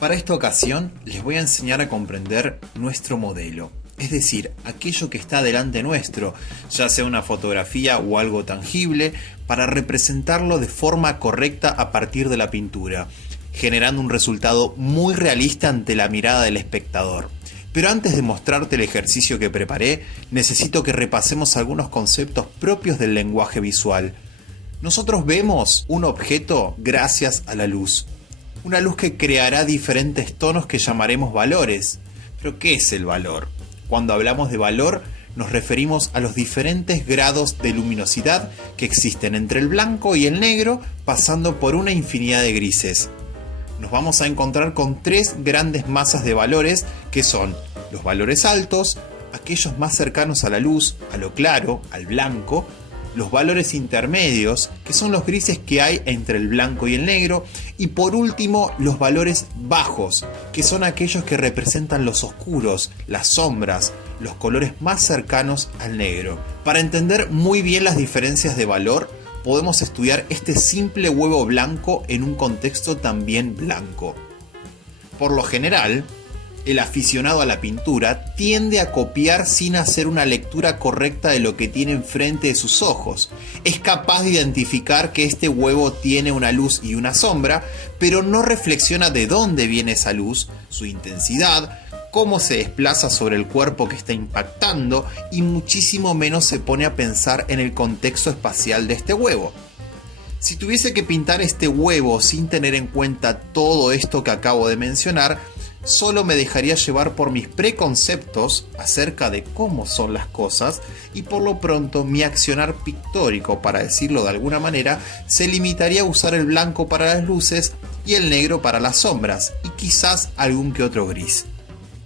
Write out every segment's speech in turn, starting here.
Para esta ocasión les voy a enseñar a comprender nuestro modelo, es decir, aquello que está delante nuestro, ya sea una fotografía o algo tangible, para representarlo de forma correcta a partir de la pintura, generando un resultado muy realista ante la mirada del espectador. Pero antes de mostrarte el ejercicio que preparé, necesito que repasemos algunos conceptos propios del lenguaje visual. Nosotros vemos un objeto gracias a la luz. Una luz que creará diferentes tonos que llamaremos valores. ¿Pero qué es el valor? Cuando hablamos de valor, nos referimos a los diferentes grados de luminosidad que existen entre el blanco y el negro, pasando por una infinidad de grises. Nos vamos a encontrar con tres grandes masas de valores que son los valores altos, aquellos más cercanos a la luz, a lo claro, al blanco, los valores intermedios, que son los grises que hay entre el blanco y el negro, y por último los valores bajos, que son aquellos que representan los oscuros, las sombras, los colores más cercanos al negro. Para entender muy bien las diferencias de valor, podemos estudiar este simple huevo blanco en un contexto también blanco. Por lo general, el aficionado a la pintura tiende a copiar sin hacer una lectura correcta de lo que tiene enfrente de sus ojos. Es capaz de identificar que este huevo tiene una luz y una sombra, pero no reflexiona de dónde viene esa luz, su intensidad, cómo se desplaza sobre el cuerpo que está impactando y muchísimo menos se pone a pensar en el contexto espacial de este huevo. Si tuviese que pintar este huevo sin tener en cuenta todo esto que acabo de mencionar, solo me dejaría llevar por mis preconceptos acerca de cómo son las cosas y por lo pronto mi accionar pictórico, para decirlo de alguna manera, se limitaría a usar el blanco para las luces y el negro para las sombras y quizás algún que otro gris.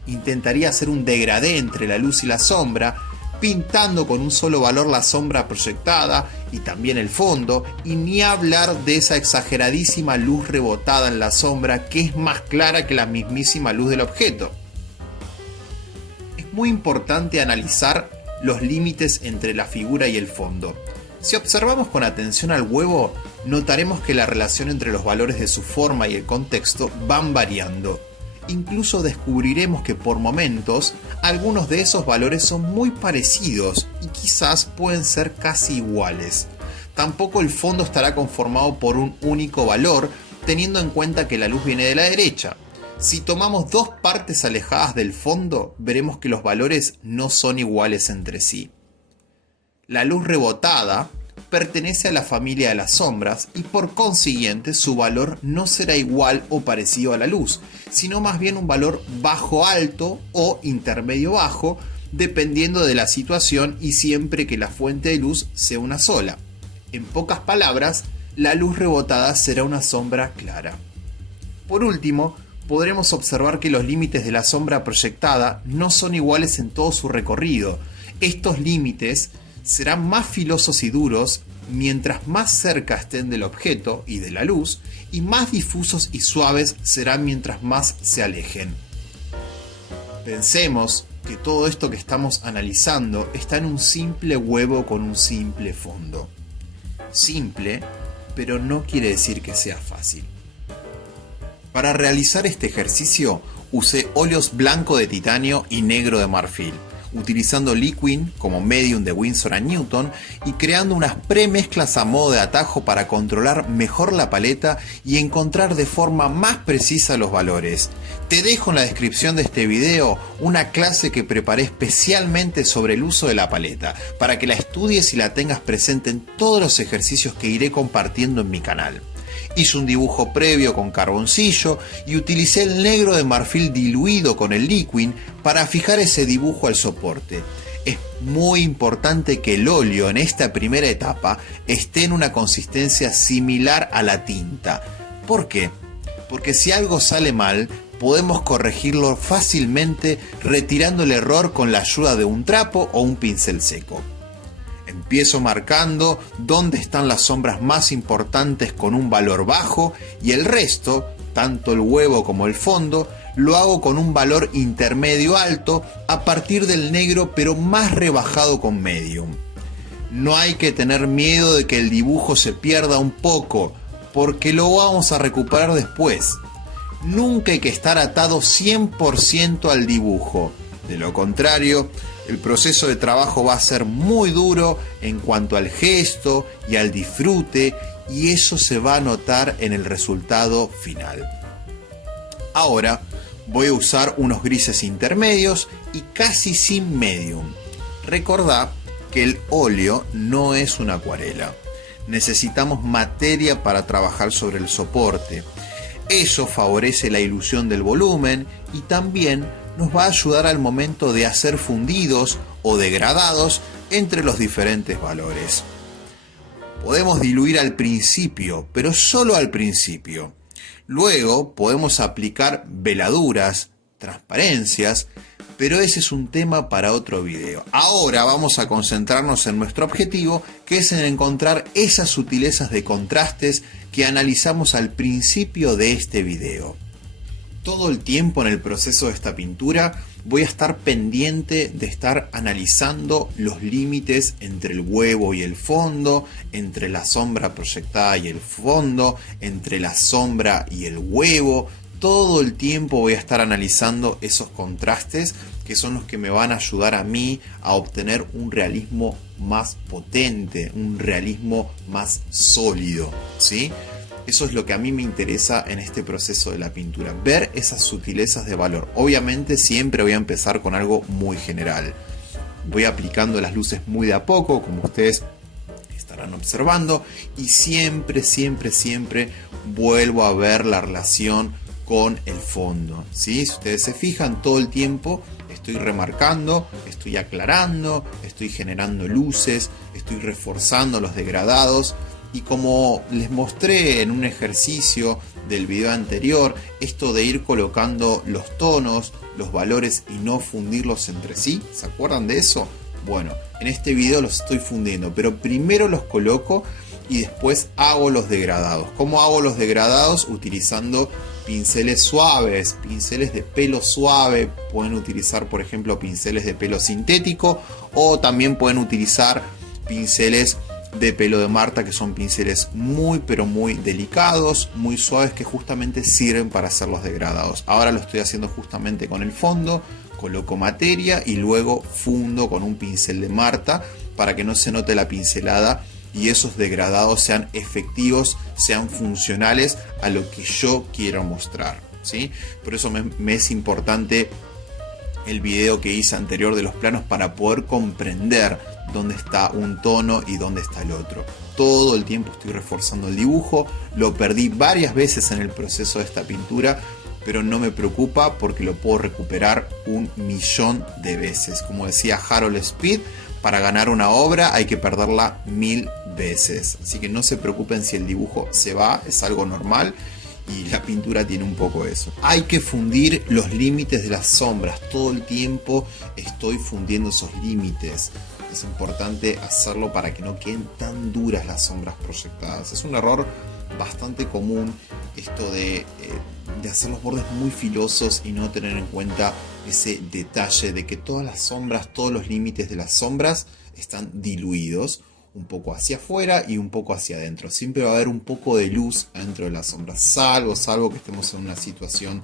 Intentaría hacer un degradé entre la luz y la sombra, pintando con un solo valor la sombra proyectada y también el fondo, y ni hablar de esa exageradísima luz rebotada en la sombra que es más clara que la mismísima luz del objeto. Es muy importante analizar los límites entre la figura y el fondo. Si observamos con atención al huevo, notaremos que la relación entre los valores de su forma y el contexto van variando. Incluso descubriremos que por momentos algunos de esos valores son muy parecidos y quizás pueden ser casi iguales. Tampoco el fondo estará conformado por un único valor, teniendo en cuenta que la luz viene de la derecha. Si tomamos dos partes alejadas del fondo, veremos que los valores no son iguales entre sí. La luz rebotada pertenece a la familia de las sombras y por consiguiente su valor no será igual o parecido a la luz, sino más bien un valor bajo-alto o intermedio-bajo, dependiendo de la situación y siempre que la fuente de luz sea una sola. En pocas palabras, la luz rebotada será una sombra clara. Por último, podremos observar que los límites de la sombra proyectada no son iguales en todo su recorrido. Estos límites serán más filosos y duros mientras más cerca estén del objeto y de la luz, y más difusos y suaves serán mientras más se alejen. Pensemos que todo esto que estamos analizando está en un simple huevo con un simple fondo. Simple, pero no quiere decir que sea fácil. Para realizar este ejercicio usé óleos blanco de titanio y negro de marfil, utilizando Liquin como medium de Winsor & Newton y creando unas premezclas a modo de atajo para controlar mejor la paleta y encontrar de forma más precisa los valores. Te dejo en la descripción de este video una clase que preparé especialmente sobre el uso de la paleta, para que la estudies y la tengas presente en todos los ejercicios que iré compartiendo en mi canal. Hice un dibujo previo con carboncillo y utilicé el negro de marfil diluido con el Liquin para fijar ese dibujo al soporte. Es muy importante que el óleo en esta primera etapa esté en una consistencia similar a la tinta. ¿Por qué? Porque si algo sale mal, podemos corregirlo fácilmente retirando el error con la ayuda de un trapo o un pincel seco. Empiezo marcando dónde están las sombras más importantes con un valor bajo y el resto, tanto el huevo como el fondo, lo hago con un valor intermedio alto a partir del negro pero más rebajado con medium. No hay que tener miedo de que el dibujo se pierda un poco, porque lo vamos a recuperar después. Nunca hay que estar atado 100% al dibujo. De lo contrario, el proceso de trabajo va a ser muy duro en cuanto al gesto y al disfrute, y eso se va a notar en el resultado final. Ahora voy a usar unos grises intermedios y casi sin medium. Recordá que el óleo no es una acuarela. Necesitamos materia para trabajar sobre el soporte. Eso favorece la ilusión del volumen y también nos va a ayudar al momento de hacer fundidos o degradados entre los diferentes valores. Podemos diluir al principio, pero solo al principio. Luego podemos aplicar veladuras, transparencias, pero ese es un tema para otro video. Ahora vamos a concentrarnos en nuestro objetivo, que es en encontrar esas sutilezas de contrastes que analizamos al principio de este video. Todo el tiempo en el proceso de esta pintura voy a estar pendiente de estar analizando los límites entre el huevo y el fondo, entre la sombra proyectada y el fondo, entre la sombra y el huevo. Todo el tiempo voy a estar analizando esos contrastes que son los que me van a ayudar a mí a obtener un realismo más potente, un realismo más sólido, ¿sí? Eso es lo que a mí me interesa en este proceso de la pintura, ver esas sutilezas de valor. Obviamente siempre voy a empezar con algo muy general. Voy aplicando las luces muy de a poco, como ustedes estarán observando, y siempre vuelvo a ver la relación con el fondo, ¿sí? Si ustedes se fijan, todo el tiempo estoy remarcando, estoy aclarando, estoy generando luces, estoy reforzando los degradados. Y como les mostré en un ejercicio del video anterior, esto de ir colocando los tonos, los valores y no fundirlos entre sí, ¿se acuerdan de eso? Bueno, en este video los estoy fundiendo, pero primero los coloco y después hago los degradados. ¿Cómo hago los degradados? Utilizando pinceles suaves, pinceles de pelo suave. Pueden utilizar, por ejemplo, pinceles de pelo sintético, o también pueden utilizar pinceles de pelo de Marta, que son pinceles muy pero muy delicados, muy suaves, que justamente sirven para hacer los degradados. Ahora lo estoy haciendo justamente con el fondo, coloco materia y luego fundo con un pincel de Marta para que no se note la pincelada y esos degradados sean efectivos, sean funcionales a lo que yo quiero mostrar, ¿sí? Por eso me es importante el video que hice anterior de los planos, para poder comprender dónde está un tono y dónde está el otro. Todo el tiempo estoy reforzando el dibujo. Lo perdí varias veces en el proceso de esta pintura, pero no me preocupa porque lo puedo recuperar 1.000.000 de veces. Como decía Harold Speed, para ganar una obra hay que perderla 1000 veces. Así que no se preocupen si el dibujo se va, es algo normal. Y la pintura tiene un poco eso. Hay que fundir los límites de las sombras. Todo el tiempo estoy fundiendo esos límites. Es importante hacerlo para que no queden tan duras las sombras proyectadas. Es un error bastante común esto de hacer los bordes muy filosos y no tener en cuenta ese detalle de que todas las sombras, todos los límites de las sombras están diluidos. Un poco hacia afuera y un poco hacia adentro. Siempre va a haber un poco de luz dentro de la sombra, salvo que estemos en una situación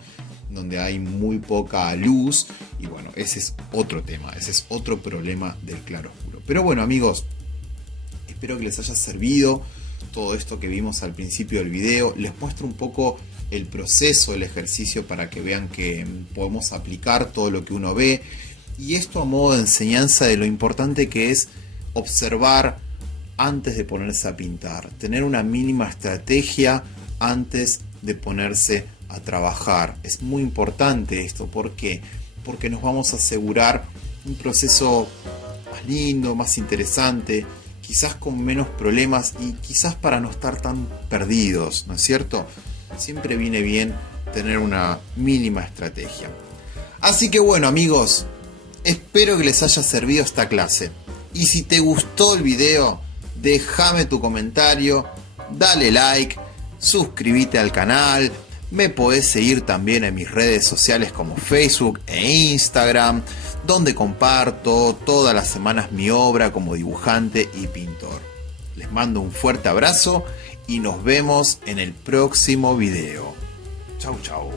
donde hay muy poca luz. Y bueno, ese es otro tema, ese es otro problema del claroscuro. Pero bueno, amigos, espero que les haya servido todo esto que vimos al principio del video. Les muestro un poco el proceso del ejercicio para que vean que podemos aplicar todo lo que uno ve. Y esto a modo de enseñanza de lo importante que es observar antes de ponerse a pintar, tener una mínima estrategia antes de ponerse a trabajar. Es muy importante esto. ¿Por qué? Porque nos vamos a asegurar un proceso más lindo, más interesante, quizás con menos problemas y quizás para no estar tan perdidos, ¿no es cierto? Siempre viene bien tener una mínima estrategia. Así que bueno, amigos, espero que les haya servido esta clase. Y si te gustó el video, déjame tu comentario, dale like, suscríbete al canal. Me podés seguir también en mis redes sociales como Facebook e Instagram, donde comparto todas las semanas mi obra como dibujante y pintor. Les mando un fuerte abrazo y nos vemos en el próximo video. Chau, chau.